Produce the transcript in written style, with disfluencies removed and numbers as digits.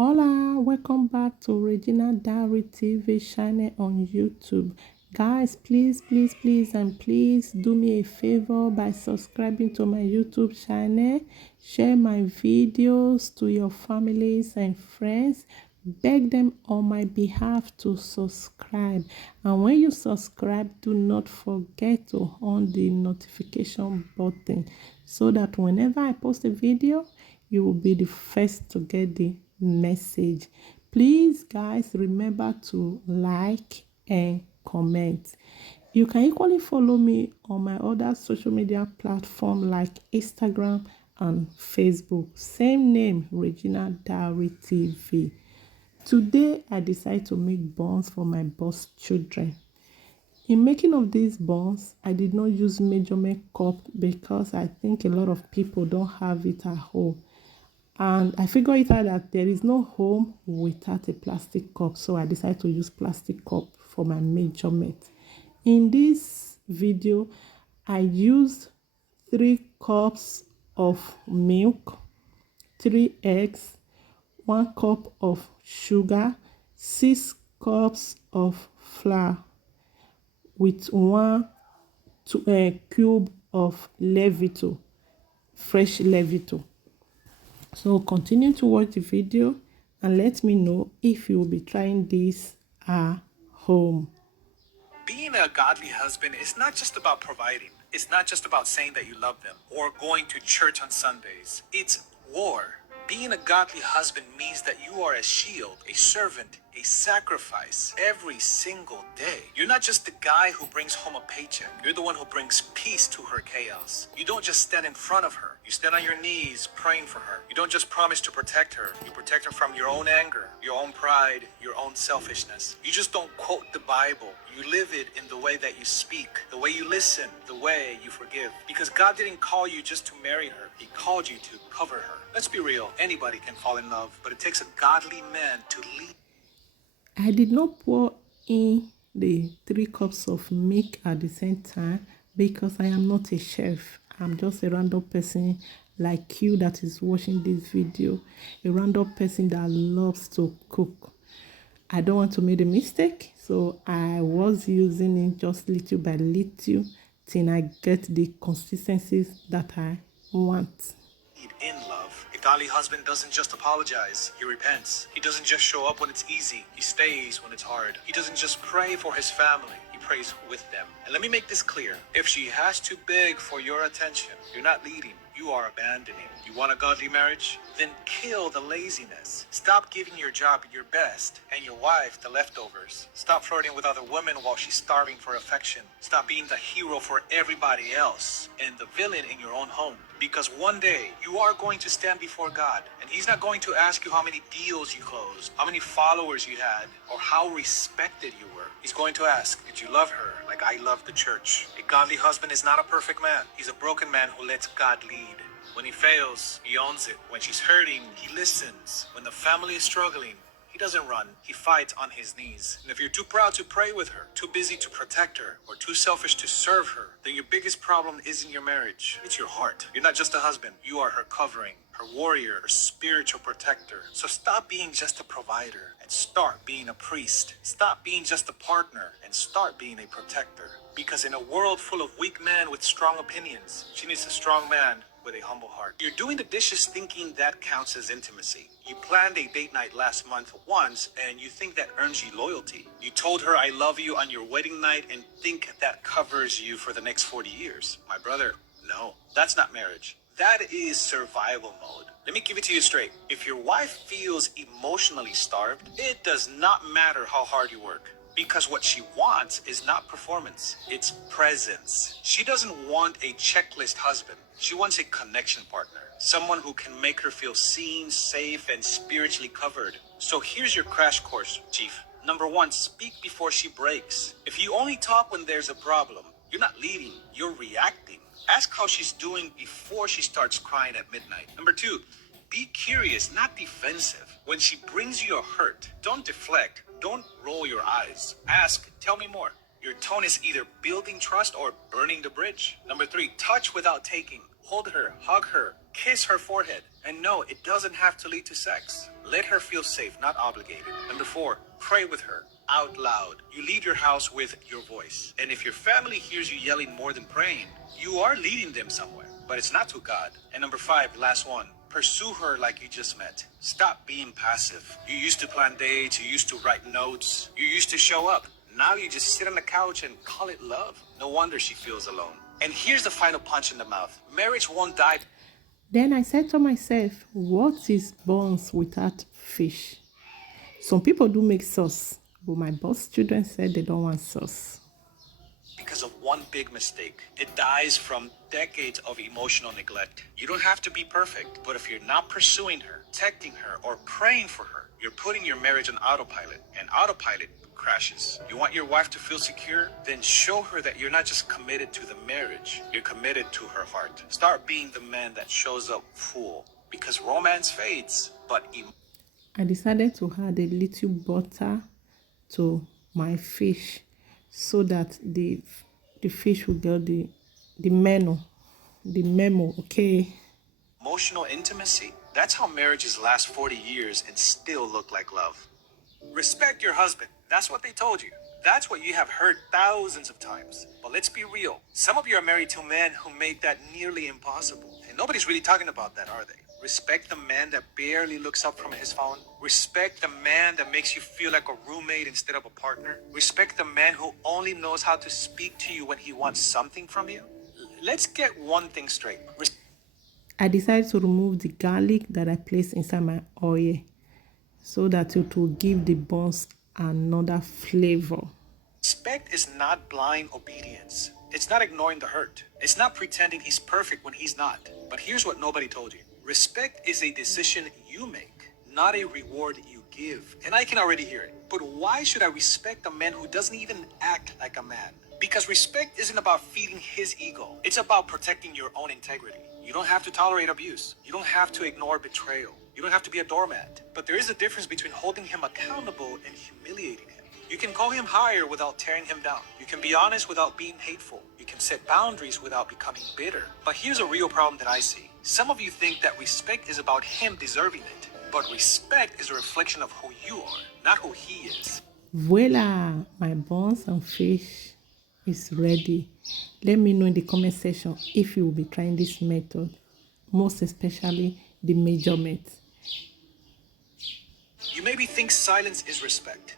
Hola, welcome back to Regina Diary TV channel on YouTube. Guys, please do me a favor by subscribing to my YouTube channel. Share my videos to your families and friends. Beg them on my behalf to subscribe. And when you subscribe, do not forget to on the notification button so that whenever I post a video, you will be the first to get the message. Please guys, remember to like and comment. You can equally follow me on my other social media platform like Instagram and Facebook, same name, Regina Diary TV. Today I decided to make buns for my boss children. In making of these buns, I did not use measurement cup because I think a lot of people don't have it at home. And I figured it out that there is no home without a plastic cup. So I decided to use plastic cup for my measurement. In this video, I used 3 cups of milk, 3 eggs, 1 cup of sugar, 6 cups of flour with 1 cube of Levito, fresh Levito. So continue to watch the video and let me know if you will be trying this at home. Being a godly husband is not just about providing. It's not just about saying that you love them or going to church on Sundays. It's war. Being a godly husband means that you are a shield, a servant, a sacrifice every single day. You're not just the guy who brings home a paycheck. You're the one who brings peace to her chaos. You don't just stand in front of her. You stand on your knees praying for her. You don't just promise to protect her. You protect her from your own anger, your own pride, your own selfishness. You just don't quote the Bible. You live it in the way that you speak, the way you listen, the way you forgive. Because God didn't call you just to marry her. He called you to cover her. Let's be real. Anybody can fall in love, but it takes a godly man to lead. I did not pour in the 3 cups of milk at the same time because I am not a chef. I'm just a random person like you that is watching this video, a random person that loves to cook. I don't want to make a mistake, so I was using it just little by little till I get the consistencies that I want. In love. A godly husband doesn't just apologize, he repents. He doesn't just show up when it's easy, he stays when it's hard. He doesn't just pray for his family, he prays with them. And let me make this clear. If she has to beg for your attention, you're not leading, you are abandoning. You want a godly marriage? Then kill the laziness. Stop giving your job your best and your wife the leftovers. Stop flirting with other women while she's starving for affection. Stop being the hero for everybody else and the villain in your own home. Because one day you are going to stand before God, and He's not going to ask you how many deals you closed, how many followers you had, or how respected you were. He's going to ask, did you love her like I love the church? A godly husband is not a perfect man. He's a broken man who lets God lead. When he fails, he owns it. When she's hurting, he listens. When the family is struggling, he doesn't run, he fights on his knees. And if you're too proud to pray with her, too busy to protect her, or too selfish to serve her, then your biggest problem isn't your marriage, it's your heart. You're not just a husband, you are her covering, her warrior, her spiritual protector. So stop being just a provider and start being a priest. Stop being just a partner and start being a protector. Because in a world full of weak men with strong opinions, she needs a strong man with a humble heart. You're doing the dishes thinking that counts as intimacy. You planned a date night last month once and you think that earns you loyalty. You told her I love you on your wedding night and think that covers you for the next 40 years. My brother, no, that's not marriage. That is survival mode. Let me give it to you straight. If your wife feels emotionally starved, it does not matter how hard you work. Because what she wants is not performance, it's presence. She doesn't want a checklist husband. She wants a connection partner. Someone who can make her feel seen, safe, and spiritually covered. So here's your crash course, Chief. Number 1, speak before she breaks. If you only talk when there's a problem, you're not leading, you're reacting. Ask how she's doing before she starts crying at midnight. Number 2, be curious, not defensive. When she brings you a hurt, don't deflect. Don't roll your eyes. Ask, tell me more. Your tone is either building trust or burning the bridge. Number 3, touch without taking. Hold her, hug her, Kiss her forehead. And no, it doesn't have to lead to sex. Let her feel safe, not obligated. Number 4, pray with her out loud. You lead your house with your voice. And if your family hears you yelling more than praying, you are leading them somewhere, but it's not to God. And number 5, last one, pursue her like you just met. Stop being passive. You used to plan dates, you used to write notes, you used to show up. Now you just sit on the couch and call it love. No wonder she feels alone. And here's the final punch in the mouth. Marriage won't die. Then I said to myself, what is buns without fish? Some people do make sauce, but my boss children said they don't want sauce. Because of one big mistake. It dies from decades of emotional neglect. You don't have to be perfect, but if you're not pursuing her, protecting her, or praying for her, you're putting your marriage on autopilot, and autopilot crashes. You want your wife to feel secure? Then show her that you're not just committed to the marriage, you're committed to her heart. Start being the man that shows up full, because romance fades, but I decided to add a little butter to my fish so that the fish will get the memo, okay? emotional intimacy. That's how marriages last 40 years and still look like love. Respect your husband. That's what they told you. That's what you have heard thousands of times. But let's be real. Some of you are married to men who made that nearly impossible. And nobody's really talking about that, are they? Respect the man that barely looks up from his phone. Respect the man that makes you feel like a roommate instead of a partner. Respect the man who only knows how to speak to you when he wants something from you. Let's get one thing straight. I decided to remove the garlic that I placed inside my oil so that it will give the buns another flavor. Respect is not blind obedience. It's not ignoring the hurt. It's not pretending he's perfect when he's not. But here's what nobody told you. Respect is a decision you make, not a reward you give. And I can already hear it. But why should I respect a man who doesn't even act like a man? Because respect isn't about feeding his ego. It's about protecting your own integrity. You don't have to tolerate abuse. You don't have to ignore betrayal. You don't have to be a doormat. But there is a difference between holding him accountable and humiliating him. You can call him higher without tearing him down. You can be honest without being hateful. You can set boundaries without becoming bitter. But here's a real problem that I see. Some of you think that respect is about him deserving it. But respect is a reflection of who you are, not who he is. Voila, my buns and fish is ready. Let me know in the comment section if you will be trying this method, most especially the measurement. You maybe think silence is respect.